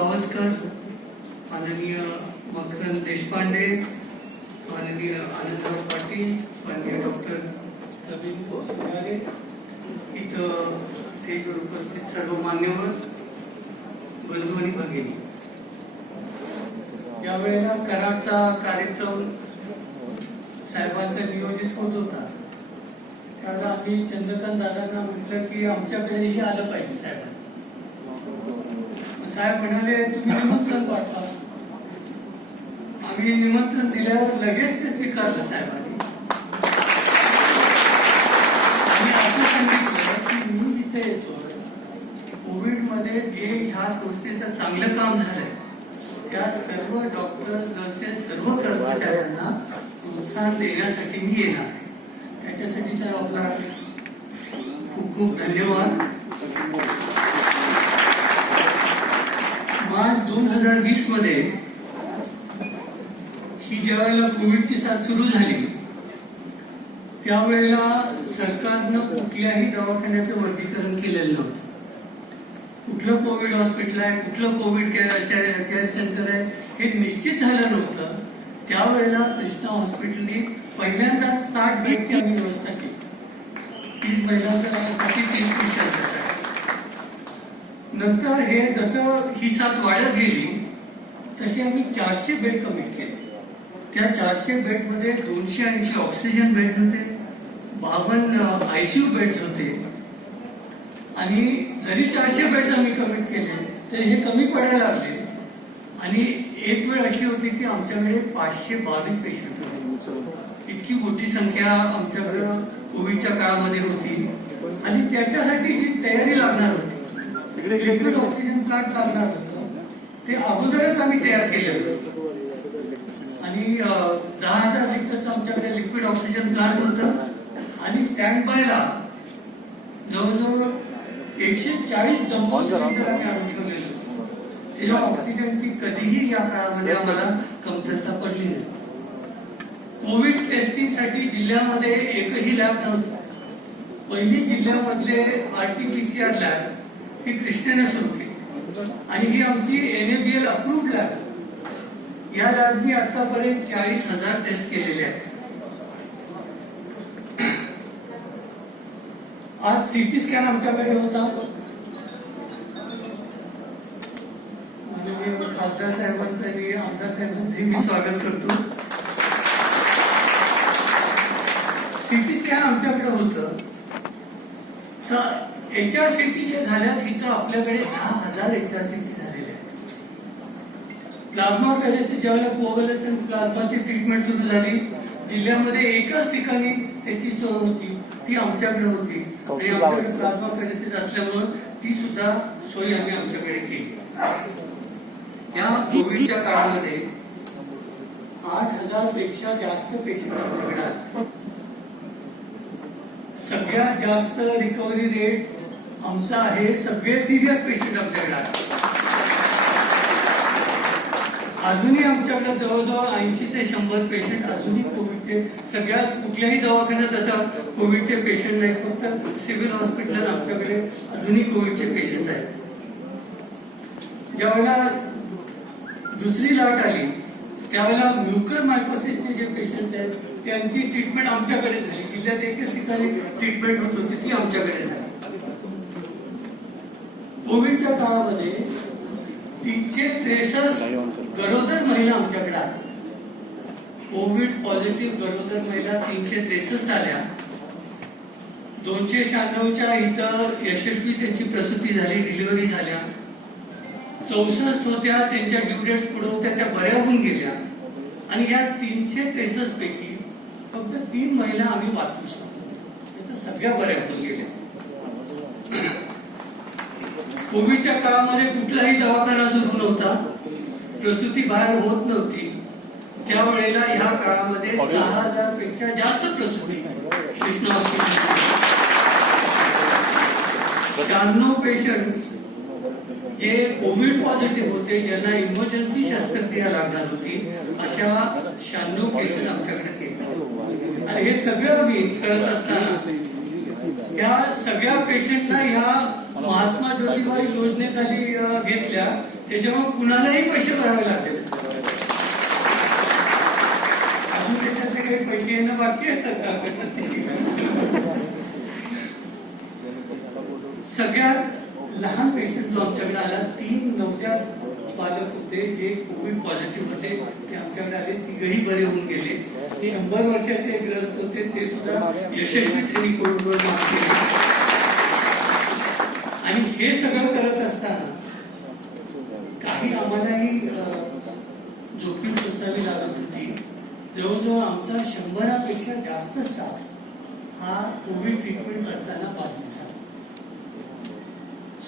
पावसकर, माननीय मकरंद देशपांडे, माननीय आनंदराव पाटील, माननीय डॉक्टर रवींद्र सुनारे, इथं स्टेजवर उपस्थित सर्व मान्यवर, बंधू आणि भगिनी, ज्या वेळेला कराडचा कार्यक्रम साहेबांचा नियोजित होत होता त्यावेळेला आम्ही चंद्रकांत दादांना म्हटलं की आमच्याकडेही आलं पाहिजे साहेबांना. साहेब म्हणाले तुम्ही निमंत्रण पाठवा. आम्ही निमंत्रण दिल्यावर लगेच ते स्वीकारलं साहेबांनी आणि असं सांगितलं की मी जिथे येतोय कोविड मध्ये जे ह्या संस्थेचं चांगलं काम झालंय त्या सर्व डॉक्टर्स, नर्सेस, सर्व कर्मचाऱ्यांना प्रोत्साहन देण्यासाठी मी येणार आहे. त्याच्यासाठी साहेब आपला खूप खूप धन्यवाद. मार्च 2020 मध्ये ही ज्यावेळेला कोविडची साथ सुरू झाली त्यावेळेला सरकारनं कुठल्याही दवाखान्याचं वर्गीकरण केलेलं नव्हतं. कुठलं कोविड हॉस्पिटल आहे, कुठलं कोविड केअर सेंटर आहे हे निश्चित झालं नव्हतं. त्यावेळेला कृष्णा हॉस्पिटलने पहिल्यांदा 60 बेडची आम्ही व्यवस्था केली. 30 महिलांसाठी, 30 पुरुषांसाठी. नंतर हे जसं ही साथ वाढत गेली तशी आम्ही 400 बेड कमिट केले. त्या 400 बेडमध्ये 280 ऑक्सिजन बेड्स होते, 52 ICU बेड्स होते. आणि जरी 400 बेड्स आम्ही कमिट केले तरी हे कमी पडायला लागले. आणि एक वेळ अशी होती की आमच्याकडे 522 पेशंट होते. इतकी मोठी संख्या आमच्याकडे कोविडच्या काळामध्ये होती. आणि त्याच्यासाठी जी तयारी लागणार होती, लिक्विड ऑक्सिजन प्लांट लागणार होतं, ते अगोदरच आम्ही तयार केलेलं होतं. आणि 10,000 लिटरचं आमच्याकडे लिक्विड ऑक्सिजन प्लांट होतं. आणि स्टँड बायला जवळजवळ 140 जम्बो सिलेंडर आम्ही आणून ठेवलेलं. त्याच्या ऑक्सिजनची कधीही या काळामध्ये आम्हाला कमतरता पडली नाही. कोविड टेस्टिंगसाठी जिल्ह्यामध्ये एकही लॅब नव्हतं. पहिली जिल्ह्यामधले RT-PCR लॅब ही कृष्णेने सुरू केली आणि ही आमची NABL अप्रूव्ड लॅब. या लॅबनी आतापर्यंत 40,000 टेस्ट केलेले आहेत. आज CT स्कॅन आमच्याकडे होता. खासदार साहेबांचं आणि आमदार साहेबांचे मी स्वागत करतो. CT स्कॅन आमच्याकडे होतं. तर HRCT जे झाल्यात इथं आपल्याकडे 10,000 HRCT झालेले आहेत. प्लाझ्मा फेरेसिस ज्यावेळेला कोव्हॅलेंट प्लाझ्माची ट्रीटमेंट सुरू झाली जिल्ह्यामध्ये एकच ठिकाणी त्याची सोय होती, ती आमच्याकडे होती. आणि आमच्याकडे प्लाझ्मा फेरेसिस असल्यामुळे ती सुद्धा सोय आम्ही आमच्याकडे केली. या कोविडच्या काळामध्ये 8,000 पेक्षा जास्त पेशंट आमच्याकडे आले. सगळ्यात जास्त रिकव्हरी रेट आमचा आहे. सगळे सिरियस पेशंट आमच्याकडे आले. अजूनही आमच्याकडे जवळजवळ 80 ते 100 पेशंट अजूनही कोविडचे, सगळ्यात कुठल्याही दवाखान्यात आता कोविडचे पेशंट नाहीत. फक्त सिव्हिल हॉस्पिटल आमच्याकडे अजूनही कोविडचे पेशंट आहेत. ज्यावेळेला दुसरी लाट आली त्यावेळेला म्युकर मायकोसिसचे जे पेशंट आहेत त्यांची ट्रीटमेंट आमच्याकडे झाली. जिल्ह्यात एकच ठिकाणी ट्रीटमेंट होत होती, ती आमच्याकडे झाली. कोविडच्या काळामध्ये 363 गरोदर महिला आमच्याकडे आल्या. कोविड पॉझिटिव्ह गरोदर महिला 363 आल्या. 296च्या इथं यशस्वी त्यांची प्रसूती झाली, डिलिव्हरी झाल्या. 64 होत्या, त्यांच्या ड्यू डेट्स पुढे होत्या, त्या बऱ्या होऊन गेल्या. आणि या 363 पैकी फक्त 3 महिला आम्ही वाचू शकतो, तर सगळ्या बऱ्या होऊन गेल्या. कोविडच्या काळामध्ये कुठलाही दवाखाना सुरू नव्हता, प्रसूती बाहेर होत नव्हती. त्यावेळेला या काळामध्ये 6,000 पेक्षा जास्त प्रसूती कृष्णा हॉस्पिटल. 96 पेशंट जे कोविड पॉझिटिव्ह होते, ज्यांना इमर्जन्सी शस्त्रक्रिया लागणार होती, अशा 96 केसेस आमच्याकडे केले. आणि हे सगळं आम्ही करत असताना या सगळ्या पेशंटला ह्या महात्मा ज्योतिबा योजनेखाली घेतल्या, त्याच्यामुळे कुणालाही पैसे भरावे लागले. अजून त्याच्यातले काही पैसे येणं बाकी आहे सरकारकडनं. सगळ्यात लहान पेशंट जो आमच्याकडे आला, 3 नवजात बालक होते जे कोविड पॉझिटिव्ह होते, ते आमच्याकडे आले. 3घही बरे होऊन गेले. 100 वर्षाचे ग्रस्त होते, ते सुद्धा यशस्वी त्यांनी कोविडवर मात केली. आणि हे सगळं करत असताना काही आम्हालाही जोखीम सोसावी लागत होती. जवळजवळ आमचा 100पेक्षा जास्त स्टाफ हा कोविड ट्रीटमेंट करताना बाधित झाला.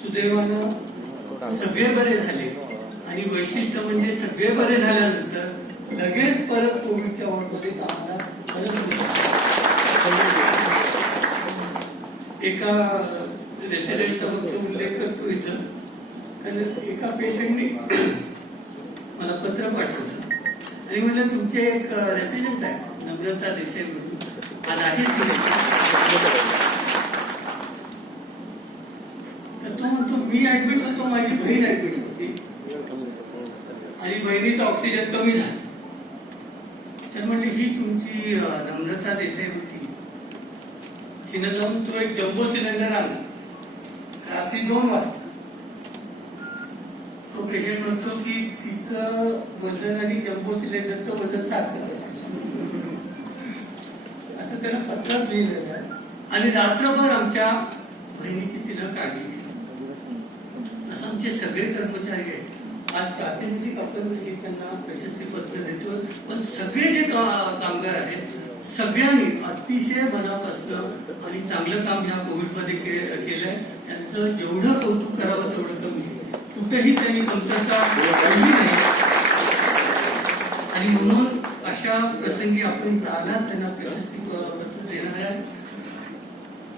सुदैवानं सगळे बरे झाले. आणि वैशिष्ट्य म्हणजे सगळे बरे झाल्यानंतर लगेच परत कोविडच्या वॉर्डमध्ये कामाला परत. एका रेसिडेंटचा फक्त उल्लेख करतो इथं, कारण एका पेशंटनी मला पत्र पाठवलं आणि म्हणलं तुमचे एक रेसिडेंट आहे नम्रता देसाई म्हणून, आज आहे तर तो म्हणतो मी ऍडमिट होतो, माझी बहीण ऍडमिट होती आणि बहिणीचा ऑक्सिजन कमी झाला. तर म्हणजे ही तुमची नम्रता देसाई होती, तिनं जाऊन तो एक जम्बो सिलेंडर आणला रात्री 2 वाजता. तो पेशंट म्हणतो की तिचं वजन आणि जम्बो सिलेंडरचं वजन सारखंच असेल असं त्यानं पत्रात लिहिलेलं आहे. आणि रात्रभर आमच्या बहिणीची तिनं काळजी घेतली. असं आमचे सगळे कर्मचारी आहेत. आज प्रातिनिधिक आपण त्यांना प्रशस्ती पत्र देतो, पण सगळे जे कामगार आहेत सगळ्यांनी अतिशय मनापासून आणि चांगलं काम ह्या कोविडमध्ये केलंय. त्यांचं जेवढं कौतुक करावं तेवढं कमी आहे. कुठेही त्यांनी कमतरता आणली नाही. आणि म्हणून अशा प्रसंगी आपण इथं आला त्यांना प्रशस्ती पत्र देणार आहे.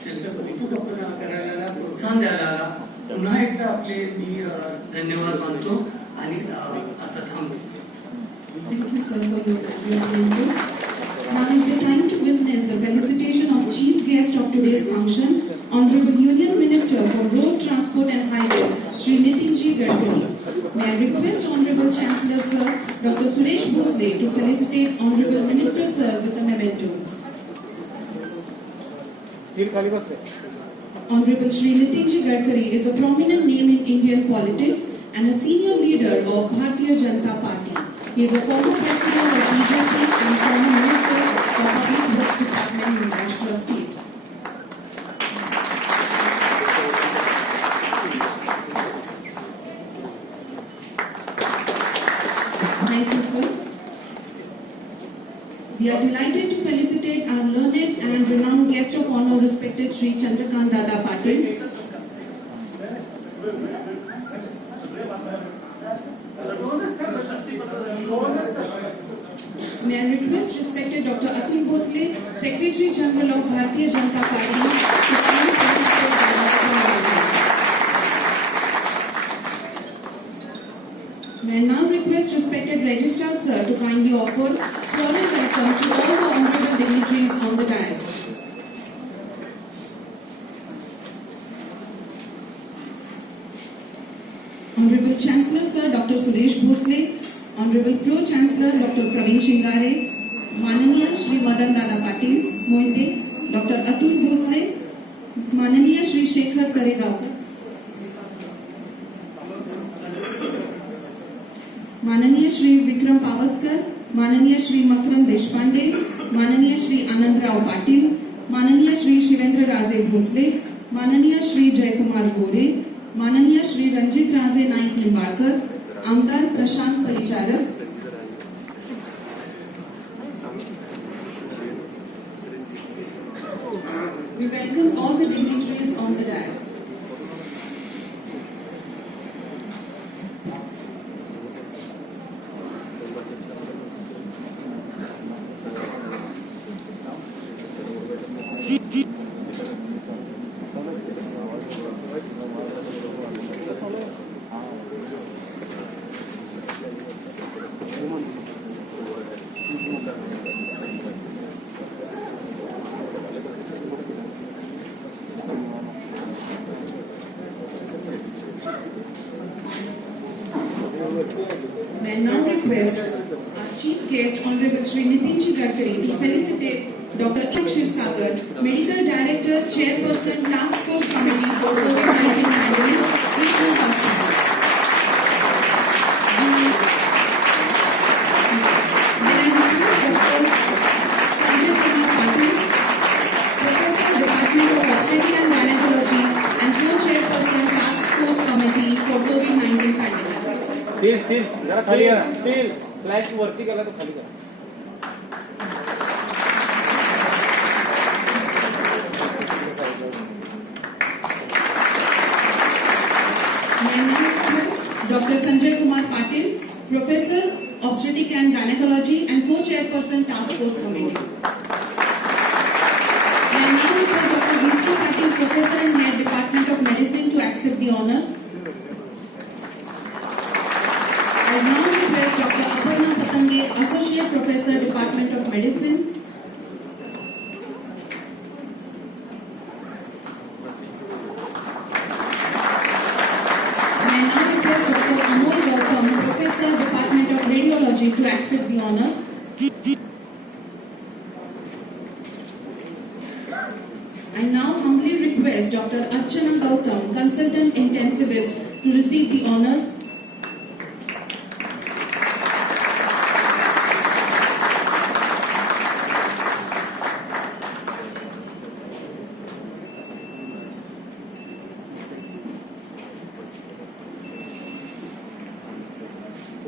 त्यांचं कौतुक आपण करायला, प्रोत्साहन द्यायला आला. पुन्हा एकदा आपले मी धन्यवाद मानतो आणि आता थांबतो. Thank you, sir, for your comments. Now is the time to witness the felicitation of chief guest of today's function, Honorable Union Minister for Road Transport and Highways, Shri Nitinji Gadkari. May I request Honorable Chancellor Sir, Dr. Suresh Bhosle, to felicitate Honorable Minister Sir with a memento. Honorable Shri Nitinji Gadkari is a prominent name in Indian politics and a senior leader of Bharatiya Janata Party. He is a former president of BJP and former minister of Public Works Department in Maharashtra State. Thank you, sir. We are delighted to felicitate our learned and renowned guest of honor, respected Shri Chandrakant Dada Patil. May I request respected Dr. Atul Bhosle, Secretary General of Bharatiya Janata Party, to kindly participate in the ceremony. May I now request respected Registrar Sir to kindly offer floral welcome to all the honorable dignitaries on the dais. Honorable Chancellor Sir Dr. Suresh Bhosle, Honorable Pro Chancellor Dr. Praveen Shingare, Mananiya Shri Madan Dada Patil, Moite, Dr. Atul Bhosle, Mananiya Shri Shekhar Saregaonkar, Mananiya Shri Vikram Pavaskar, Mananiya Shri Makarand Deshpande, Mananiya Shri Anandrao Patil, Mananiya Shri Shivendra Raje Bhosle, Mananiya Shri Jaykumar Gore, Mananiya Shri Ranjit Raje Naik Nimbalkar, Amdar Prashant Paricharak. We welcome all the dignitaries on the dais. May I now request our Chief Guest, Honorable Shri Nitinji Gadkari, to felicitate Dr. Akshir Sagar, Medical Director, Chairperson, Task Force Committee for COVID-19 Pandemic, National Hospital. May I request Dr. Sanjay Kumar Patil, Professor, Department of Obstetrics and Gynecology, and Co-Chairperson, Task Force Committee for COVID-19 Pandemic. Steel जरा खाली करा steel flash वरती केला तो खाली करा May I now request Dr. Sanjay Kumar Patil, Professor, Obstetrics and Gynecology and Co-Chairperson Task Force Committee. May I now request Dr. V.C. Patil, Professor and Head Department of Medicine, to accept the honor. I now request Dr. Aparna Patange, Associate Professor, Department of Medicine. May I now request Dr. Amol Gautam, Professor, Department of Radiology, to accept the honor. I now humbly request Dr. Archana Gautam, Consultant Intensivist, to receive the honor.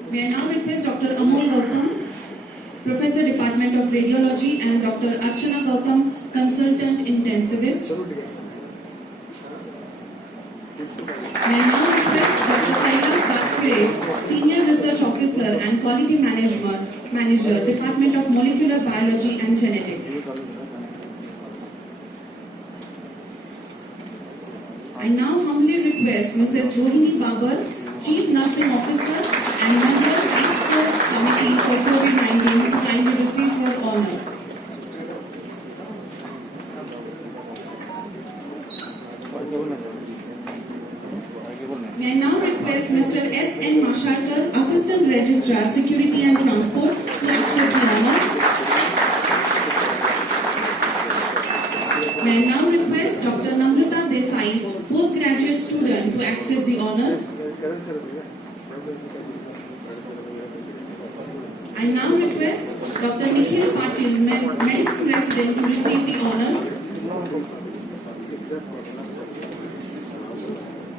May I now request Dr. Amol Gautam, Professor, Department of Radiology, and Dr. Archana Gautam, Consultant Intensivist. May I now request Dr. Kailas Gatre, Senior Research Officer and Quality Manager, Department of Molecular Biology and Genetics. I now humbly request Mrs. Rohini Babar, Chief Nursing Officer and member of Task Force Committee for COVID-19, to kindly receive her honor. May I now request Mr. S. N. Mashalkar, Assistant Registrar, Security and Transport, to accept the honor. May I now request Dr. Namrata Desai, Postgraduate Student, to accept the honor. I now request Dr. Nikhil Patil, Medical President, to receive the honor.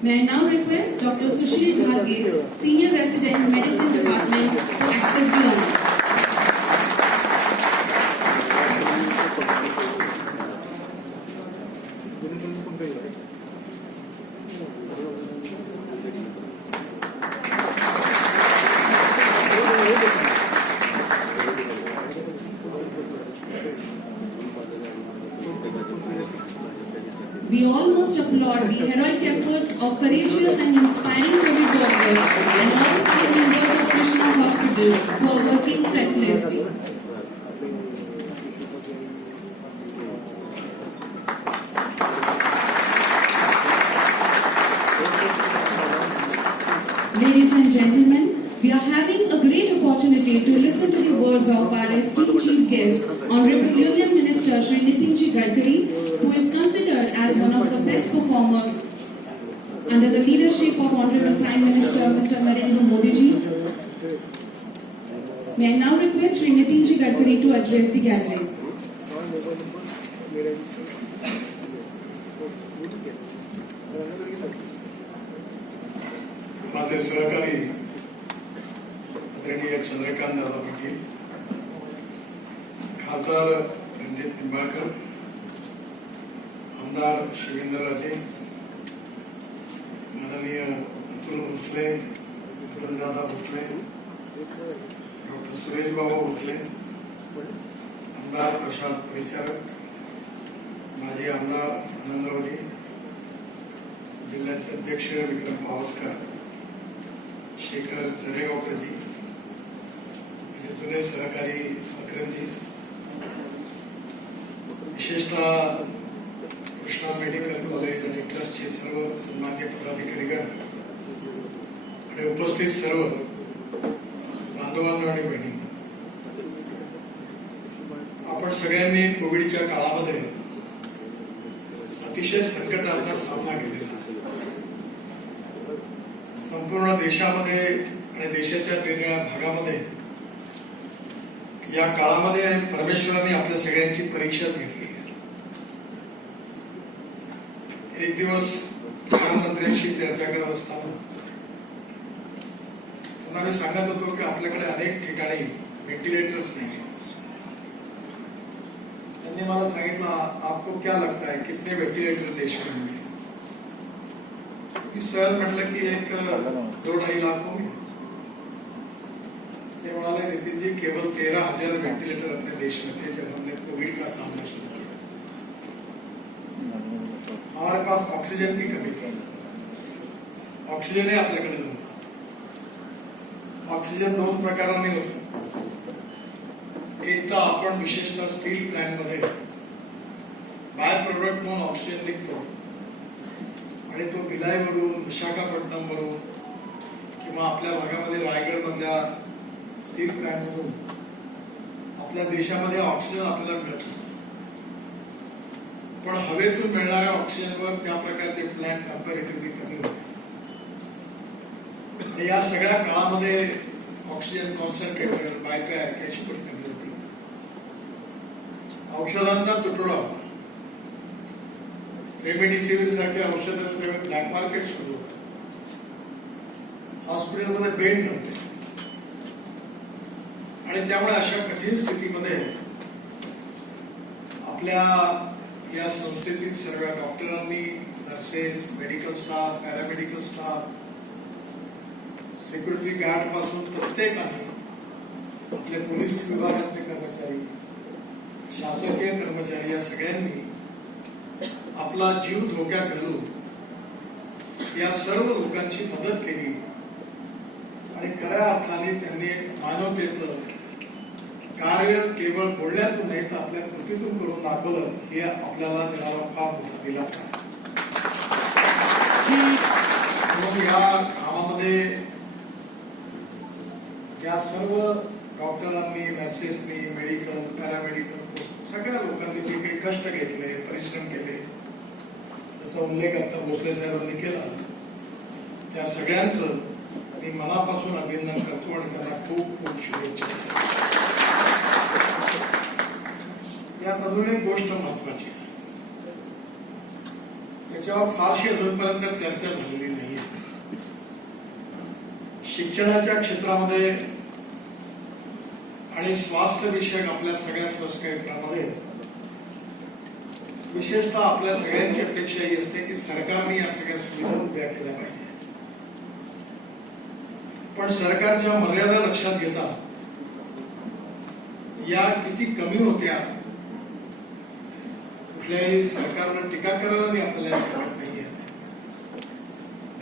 May I now request Dr. Sushil Dharge, Senior Resident, Medicine Department, to accept the honor. We all must applaud the heroic efforts of courageous and inspiring COVID workers and all staff members of Krishna Hospital who are working selflessly. Ladies and gentlemen, we are having a great opportunity to listen to the words of our esteemed chief guest, Honorable Union Minister Shri Nitinji Gadkari, who is considered as one of the best performers under the leadership of Honorable Prime Minister Mr. Narendra Modi ji. May I now request Shri Nitinji Gadkari to address the gathering. माझे सहकारी आदरणीय चंद्रकांत दादा पाटील, खासदार रणजित निंबाळकर, आमदार शिवेंद्रराजे, माननीय Atul Bhosale, रतनदादा Bhosale, doctor Suresh बाबा भोसले, आमदार प्रशांत परिचारक, माजी आमदार आनंदरावजी, जिल्ह्याचे अध्यक्ष विक्रम पावसकर, शेखर चरेगावकरजी, माझे जुने सहकारी अक्रमजी, विशेषतः कृष्णा मेडिकल कॉलेज आणि ट्रस्टचे सर्व सन्मान्य पदाधिकारीगण आणि उपस्थित सर्व बांधवांनो आणि बहिणी, आपण सगळ्यांनी कोविडच्या काळामध्ये अतिशय संकटाचा सामना केलेला आहे. संपूर्ण देशामध्ये आणि देशाच्या वेगवेगळ्या भागामध्ये या काळामध्ये परमेश्वराने आपल्या सगळ्यांची परीक्षा घेतली. एक दिवस प्रधानमंत्र्यांशी चर्चा करत असताना त्यांना मी सांगत होतो की आपल्याकडे अनेक ठिकाणी व्हेंटिलेटर्स नाही. त्यांनी मला सांगितलं, आपको क्या लगता है कितने वेंटिलेटर देश में होंगे? सर म्हटलं की एक 2-2.5 लाख होंगे. ते म्हणाले, नितिन जी केवल 13,000 वेंटिलेटर अपने देश में थे जब हमने कोविड का सामना शुरू किया. हमारे पास ऑक्सीजन की कमी थी. ऑक्सीजन ही आपल्याकडे नव्हता. ऑक्सीजन 2 प्रकारांनी होतो. एक तर आपण विशेषतः स्टील प्लॅंट मध्ये बाय प्रोडक्ट म्हणून ऑक्सिजन निघतो आणि तो भिलाईवरून, विशाखापट्टणम वरून किंवा आपल्या भागामध्ये रायगड मधल्या स्टील प्लॅंट मधून आपल्या देशामध्ये ऑक्सिजन आपल्याला मिळत होतं. पण हवेतून मिळणाऱ्या ऑक्सिजनवर त्या प्रकारचे प्लॅंट कंपॅरेटिव्हली कमी होते. आणि या सगळ्या काळामध्ये ऑक्सिजन कॉन्सन्ट्रेटर, बायपॅक याची पण कमी होती. औषधांचा तुटवडा होता. रेमडेसिवीर सारखे औषधांचे ब्लॅक मार्केट सुरू होतं. हॉस्पिटलमध्ये बेड नव्हते. आणि त्यामुळे अशा कठीण स्थितीमध्ये आपल्या या संस्थेतील सर्व डॉक्टरांनी, nurses, medical staff, paramedical staff, security guard पासून प्रत्येकाने, आपले पोलीस विभागातले कर्मचारी, शासकीय कर्मचारी या सगळ्यांनी आपला जीव धोक्यात घालून या सर्व लोकांची मदत केली. आणि खऱ्या अर्थाने त्यांनी मानवतेचं कार्य केवळ बोलण्यातून नाही तर आपल्या कृतीतून करून दाखवलं. हे आपल्याला देणारा फार मोठा दिलासा आहे. म्हणून या कामामध्ये ज्या सर्व डॉक्टरांनी, नर्सेसनी, मेडिकल, पॅरामेडिकल सगळ्या लोकांनी जे काही कष्ट घेतले, परिश्रम केले, त्याचा उल्लेख आता भोसले साहेबांनी केला, त्या सगळ्यांचं मी मनापासून अभिनंदन करतो आणि त्यांना खूप खूप शुभेच्छा. यात अजून एक गोष्ट महत्वाची आहे, त्याच्यावर फारशी अजूनपर्यंत चर्चा झालेली नाही. शिक्षणाच्या क्षेत्रामध्ये आणि स्वास्थ्य विषयक आपल्या सगळ्या संस्कृतीमध्ये विशेषतः आपल्या सगळ्यांची अपेक्षा ही असते की सरकारने या सगळ्या सुविधा उभ्या केल्या पाहिजे. पण सरकारच्या मर्यादा लक्षात घेता या किती कमी होत्या. कुठल्याही सरकारनं टीका करायला मी आपल्याला सांगत नाहीये.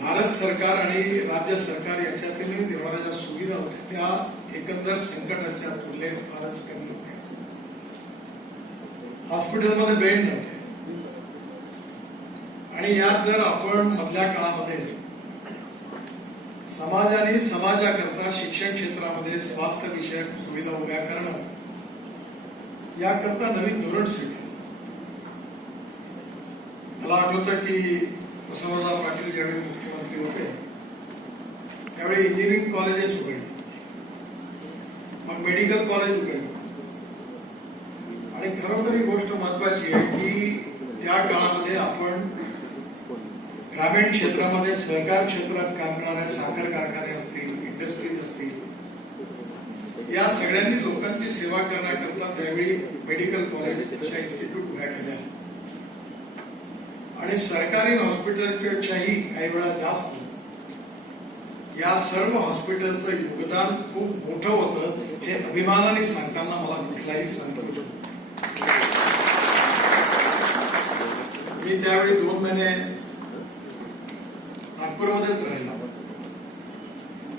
भारत सरकार आणि राज्य सरकार याच्यातील देणाऱ्या ज्या सुविधा होत्या त्या एकंदर संकटाच्या तुलनेत फारच कमी होत्या. हॉस्पिटलमध्ये बेड नव्हते. आणि यात जर आपण मधल्या काळामध्ये समाजाने समाजाकरता शिक्षण क्षेत्रामध्ये स्वास्थ्य विषयक सुविधा उभ्या करणं याकरता नवीन धोरण स्वीकारलं. मला आठवतं की बसवराज पाटील ज्यावेळी मुख्यमंत्री होते त्यावेळी इंजिनिअरिंग कॉलेजेस उघडली, मग मेडिकल कॉलेज उघडली. आणि खरोखर ही गोष्ट महत्वाची आहे की त्या काळामध्ये आपण ग्रामीण क्षेत्रामध्ये, सहकार क्षेत्रात काम करणाऱ्या साखर कारखाने असतील, इंडस्ट्रीज असतील, या सगळ्यांनी लोकांची सेवा करण्याकरता त्यावेळी मेडिकल कॉलेज अशा इन्स्टिट्यूट उभ्या केल्या. आणि सरकारी हॉस्पिटलपेक्षाही काही वेळा जास्त या सर्व हॉस्पिटलचं योगदान खूप मोठं होतं. हे अभिमानाने सांगताना मला कुठलाही संकोच होत. मी त्यावेळी 2 महिने नागपूरमध्येच राहिला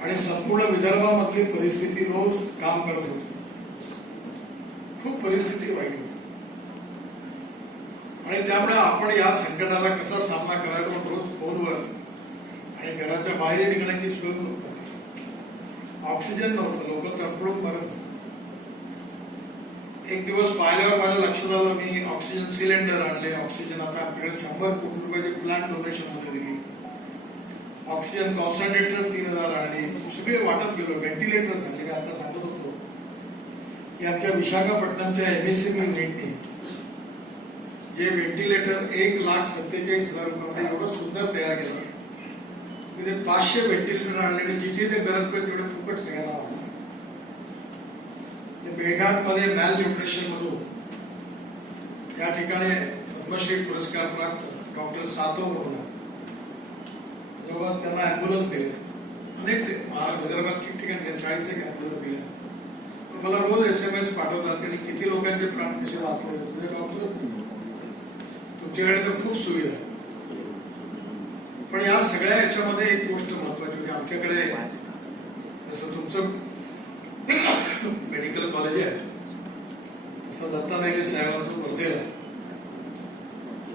आणि संपूर्ण विदर्भामधली परिस्थिती रोज काम करत होतो. खूप परिस्थिती वाईट होती. आणि त्यामुळे आपण या संकटाचा कसा सामना करायचा म्हणून रोज फोनवर आणि घराच्या बाहेर निघण्याची सोय नव्हती. ऑक्सिजन नव्हतं, लोक तडफडून मरत होते. एक दिवस पाहिल्यावर माझ्या लक्षात आलं, मी ऑक्सिजन सिलेंडर आणले, ऑक्सिजन आता आमच्याकडे 100 कोटी रुपयाचे प्लांट डोनेशन मध्ये दिली, ऑक्सिजन कॉन्सन्ट्रेटर 3000 आणले, सगळे वाटत गेलो. व्हेंटिलेटर्स आणले. मी आता सांगत होतो की आमच्या विशाखापट्टणमच्या एमएसएमई युनिटने जे व्हेंटिलेटर 1,47,000 रुपये एवढं सुंदर तयार केलं. तिथे 500 व्हेंटिलेटर आणले, जिथे ते गरज पडेल तेवढे फुकट सगळ्यांना वाटलं. मेळघाटमध्ये मॅल न्यूट्रिशन मधून त्या ठिकाणी पद्मश्री पुरस्कार प्राप्त डॉक्टर सातव म्हणून जवळपास त्यांना अँब्युलन्स दिले. अनेक विदर्भात ठिकठिकाणी 40 अँब्युलन्स दिल्या. मला रोज SMS पाठवतात आणि किती लोकांचे प्राण कसे वाचले. तुझे डॉक्टर तुमच्याकडे तर खूप सुविधा आहे. पण या सगळ्या याच्यामध्ये एक गोष्ट महत्वाची होती. आमच्याकडे जसं तुमचं मेडिकल कॉलेज आहे तसं दत्ता मेघे साहेबांचं वर्धेला आहे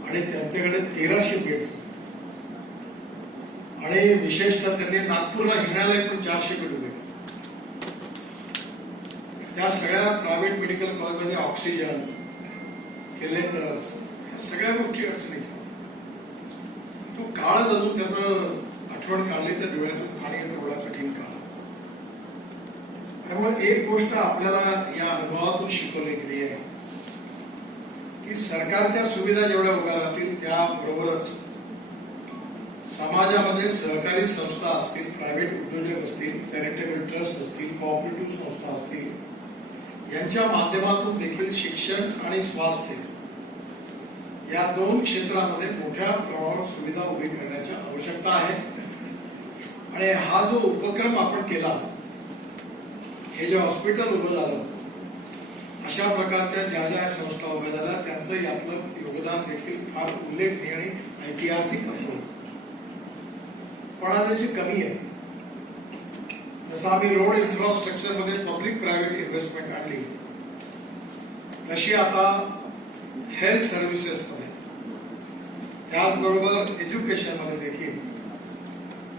आणि त्यांच्याकडे 1300 बेड्स आणि विशेषतः त्यांनी नागपूरला हिणालय पण 400 बेड उभे. त्या सगळ्या प्रायव्हेट मेडिकल कॉलेजमध्ये ऑक्सिजन, सिलेंडर्स या सगळ्या गोष्टी अडचणीत. तो काळ जणू त्याचं आठवण काढली तर डोळ्यातून पाणी येतं. एवढा कठीण काळ. त्यामुळे एक गोष्ट आपल्याला या अनुभवातून शिकवली गेली आहे की सरकारच्या सुविधा जेवढ्या उभ्या राहतील त्याबरोबरच समाजामध्ये सहकारी संस्था असतील, प्रायव्हेट उद्योजक असतील, चॅरिटेबल ट्रस्ट असतील, कोऑपरेटिव्ह संस्था असतील, यांच्या माध्यमातून देखील शिक्षण आणि स्वास्थ्य या 2 क्षेत्रामध्ये मोठ्या प्रमाणावर सुविधा उभी करण्याची आवश्यकता आहे. आणि हा जो उपक्रम आपण केला, हे जे हॉस्पिटल उभं झालं, अशा प्रकारच्या ज्या ज्या संस्था उभ्या झाल्या त्यांचं यातलं योगदान देखील फार उल्लेखनीय आणि ऐतिहासिक असलं. पण त्याची कमी आहे. जसं आम्ही रोड इन्फ्रास्ट्रक्चर मध्ये पब्लिक प्रायव्हेट इन्व्हेस्टमेंट आणली, तशी आता हेल्थ सर्व्हिसेस मध्ये, त्याचबरोबर एज्युकेशन मध्ये देखील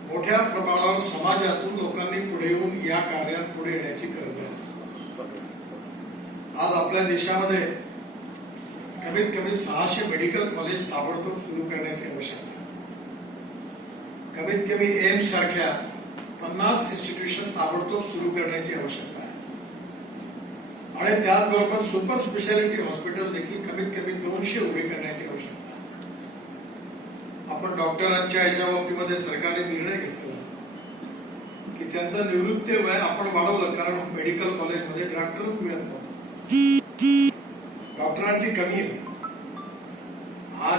मोठ्या प्रमाणावर समाजातून लोकांनी पुढे येऊन या कार्यात पुढे येण्याची गरज आहे. आज आपल्या देशामध्ये कमीत कमी 600 मेडिकल कॉलेज ताबडतोब सुरू करण्याची आवश्यकता आहे. कमीत कमी एम्स सारख्या 50 इन्स्टिट्यूशन ताबडतोब सुरू करण्याची आवश्यकता आहे. आणि त्याचबरोबर सुपर स्पेशालिटी हॉस्पिटल देखील कमीत कमी 200 उभे करण्याची आवश्यकता आहे. आपण डॉक्टरांच्या याच्या बाबतीमध्ये सरकारने निर्णय घेतला की त्यांचं निवृत्ती वय आपण वाढवलं, कारण मेडिकल कॉलेजमध्ये डॉक्टरच मिळत नव्हतं. डॉक्टरांची कमी आहे.